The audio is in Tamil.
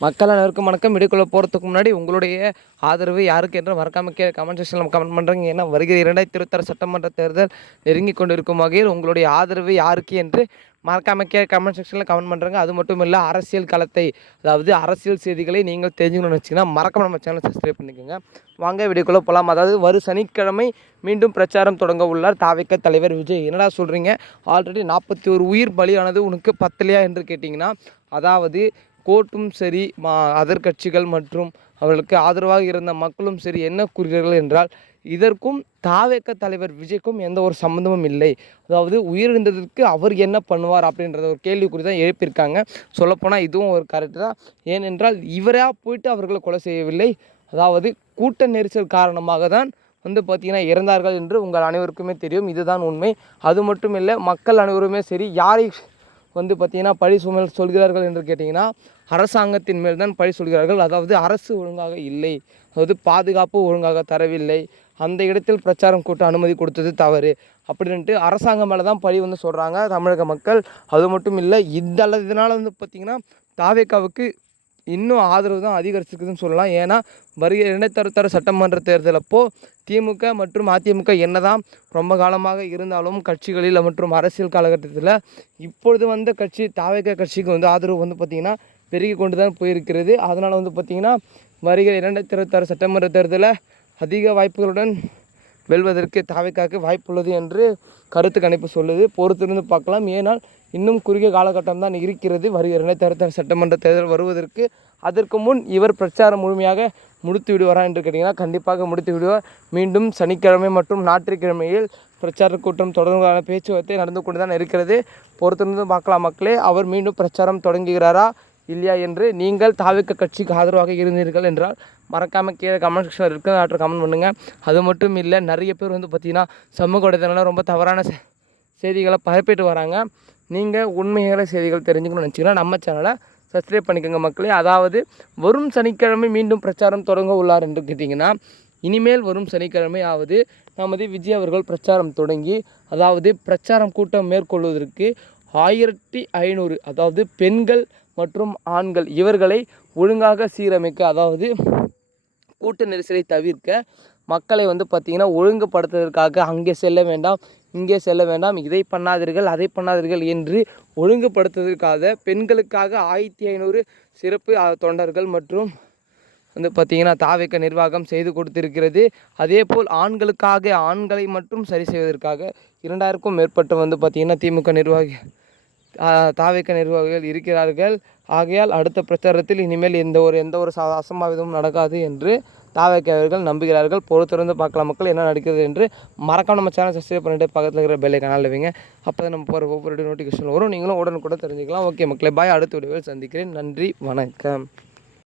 மக்கள் அனைவருக்கும் வணக்கம். வீடியோக்குள்ளே போகிறதுக்கு முன்னாடி உங்களுடைய ஆதரவு யாருக்கு என்று மறக்காம கே கமெண்ட் செக்ஷனில் கமெண்ட் பண்ணுறீங்க ஏன்னா வருகிற இரண்டாயிரத்தி இருபத்தாறு சட்டமன்ற தேர்தல் நெருங்கி கொண்டிருக்கும் வகையில் உங்களுடைய ஆதரவு யாருக்கு என்று மறக்காம கே கமெண்ட் செக்ஷனில் கமெண்ட் பண்ணுறாங்க அது மட்டும் இல்லை அரசியல் களத்தை அதாவது அரசியல் செய்திகளை நீங்கள் தெரிஞ்சுக்கணும்னு வச்சிங்கன்னா மறக்காம நம்ம சேனல் சப்ஸ்கிரைப் பண்ணிக்கோங்க. வாங்க வீடியோக்குள்ளே போகலாம் அதாவது வரும் சனிக்கிழமை மீண்டும் பிரச்சாரம் தொடங்க உள்ளார் தாவிக்க தலைவர் விஜய். என்னடா சொல்கிறீங்க ஆல்ரெடி நாற்பத்தி ஒரு உயிர் பலியானது உனக்கு பத்தலையா என்று கேட்டிங்கன்னா அதாவது கோர்ட்டும் சரி மா அதர் கட்சிகள் மற்றும் அவர்களுக்கு ஆதரவாக இருந்த மக்களும் சரி என்ன கூறுகிறார்கள் என்றால் இதற்கும் தாவேக்க தலைவர் விஜய்க்கும் எந்த ஒரு சம்மந்தமும் இல்லை. அதாவது உயிரிழந்ததற்கு அவர் என்ன பண்ணுவார் அப்படின்றத ஒரு கேள்விக்குறி தான் எழுப்பியிருக்காங்க. சொல்லப்போனால் இதுவும் ஒரு கரெக்டு தான். ஏனென்றால் இவராக போயிட்டு அவர்களை கொலை செய்யவில்லை. அதாவது கூட்ட நெரிசல் காரணமாக தான் வந்து பார்த்திங்கன்னா இறந்தார்கள் என்று உங்கள் அனைவருக்குமே தெரியும். இதுதான் உண்மை. அது மட்டும் இல்லை மக்கள் அனைவருமே சரி யாரை வந்து பார்த்திங்கன்னா பழி சுமல் சொல்கிறார்கள் என்று கேட்டிங்கன்னா அரசாங்கத்தின் மேல் தான் பழி சொல்கிறார்கள். அதாவது அரசு ஒழுங்காக இல்லை. அதாவது பாதுகாப்பு ஒழுங்காக தரவில்லை. அந்த இடத்தில் பிரச்சாரம் கூட்ட அனுமதி கொடுத்தது தவறு. அப்படின்ட்டு அரசாங்கம் மேலே தான் பழி வந்து சொல்கிறாங்க தமிழக மக்கள். அது மட்டும் இல்லை இந்த அளவு இதனால் வந்து பார்த்திங்கன்னா தாவேக்காவுக்கு இன்னும் ஆதரவு தான் அதிகரிச்சிருக்குதுன்னு சொல்லலாம். ஏன்னா வருகிற இடைத்தரத்தர சட்டமன்ற தேர்தலப்போ திமுக மற்றும் அதிமுக என்னதான் ரொம்ப காலமாக இருந்தாலும் கட்சிகளில் மற்றும் அரசியல் காலகட்டத்தில் இப்பொழுது வந்த கட்சி தாவக கட்சிக்கு வந்து ஆதரவு வந்து பார்த்திங்கன்னா பெருகி கொண்டு தான் போயிருக்கிறது. அதனால் வந்து பார்த்திங்கன்னா வருகிற இரண்டாயிரத்தி இருபத்தாறு சட்டமன்ற தேர்தலில் அதிக வாய்ப்புகளுடன் வெல்வதற்கு தாவைக்காக்கு வாய்ப்புள்ளது என்று கருத்து கணிப்பு சொல்லுது. பொறுத்திருந்து பார்க்கலாம். ஏனால் இன்னும் குறுகிய காலகட்டம் தான் இருக்கிறது. வருகிற இரண்டாயிரத்தி சட்டமன்ற தேர்தல் வருவதற்கு அதற்கு முன் இவர் பிரச்சாரம் முழுமையாக முடித்து விடுவாரா என்று கேட்டிங்கன்னா கண்டிப்பாக முடித்து விடுவார். மீண்டும் சனிக்கிழமை மற்றும் ஞாயிற்றுக்கிழமையில் பிரச்சார கூட்டம் தொடர்பான பேச்சுவார்த்தை நடந்து கொண்டு தான் இருக்கிறது. பொறுத்திருந்து பார்க்கலாம் மக்களே அவர் மீண்டும் பிரச்சாரம் தொடங்குகிறாரா இல்லையா என்று நீங்கள் தாவிக்க கட்சிக்கு ஆதரவாக இருந்தீர்கள் என்றால் மறக்காமல் கீழே கமெண்ட் செக்ஷன் இருக்கிற ஆற்ற கமெண்ட் பண்ணுங்கள் அது மட்டும் இல்லை நிறைய பேர் வந்து பார்த்திங்கன்னா சமூக வலைதளங்களில் ரொம்ப தவறான செய்திகளை பரப்பிட்டு வராங்க. நீங்கள் உண்மையான செய்திகள் தெரிஞ்சுக்கணும்னு நினச்சிங்கன்னா நம்ம சேனலை சப்ஸ்கிரைப் பண்ணிக்கோங்க மக்களே. அதாவது வரும் சனிக்கிழமை மீண்டும் பிரச்சாரம் தொடங்க உள்ளார் என்று கேட்டிங்கன்னா இனிமேல் வரும் சனிக்கிழமையாவது நமது விஜய் அவர்கள் பிரச்சாரம் தொடங்கி அதாவது பிரச்சாரம் கூட்டம் மேற்கொள்வதற்கு ஆயிரத்தி ஐநூறு அதாவது பெண்கள் மற்றும் ஆண்கள் இவர்களை ஒழுங்காக சீரமைக்க அதாவது கூட்ட நெரிசலை தவிர்க்க மக்களை வந்து பார்த்திங்கன்னா ஒழுங்குபடுத்துவதற்காக அங்கே செல்ல வேண்டாம். இங்கே செல்ல வேண்டாம். இதை பண்ணாதீர்கள் அதை பண்ணாதீர்கள் என்று ஒழுங்குபடுத்துவதற்காக பெண்களுக்காக ஆயிரத்தி ஐநூறு சிறப்பு தொண்டர்கள் மற்றும் வந்து பார்த்திங்கன்னா தாவேக்க நிர்வாகம் செய்து கொடுத்திருக்கிறது. அதேபோல் ஆண்களுக்காக ஆண்களை மட்டும் சரி செய்வதற்காக இரண்டாயிரக்கும் மேற்பட்ட வந்து பார்த்திங்கன்னா திமுக நிர்வாகி தாவேக்க நிர்வாகிகள் இருக்கிறார்கள். ஆகையால் அடுத்த பிரச்சாரத்தில் இனிமேல் எந்த ஒரு எந்த ஒரு அசம்பாவிதமும் நடக்காது என்று தாவேக்க அவர்கள் நம்புகிறார்கள். பொறுத்திருந்து பார்க்கலாம் மக்கள் என்ன நடக்கிறது என்று மறக்காம நம்ம சேனல் சப்ஸ்கிரைப் பண்ணிட்டு பக்கத்தில் இருக்கிற பெல்லை கனால் வைங்க. அப்போ தான் நம்ம போகிற ஒவ்வொரு நோட்டிஃபிகேஷன் வரும். நீங்களும் உடனுக்குடன் தெரிஞ்சுக்கலாம். ஓகே மக்களே பாய் அடுத்த விடுவில் சந்திக்கிறேன். நன்றி. வணக்கம்.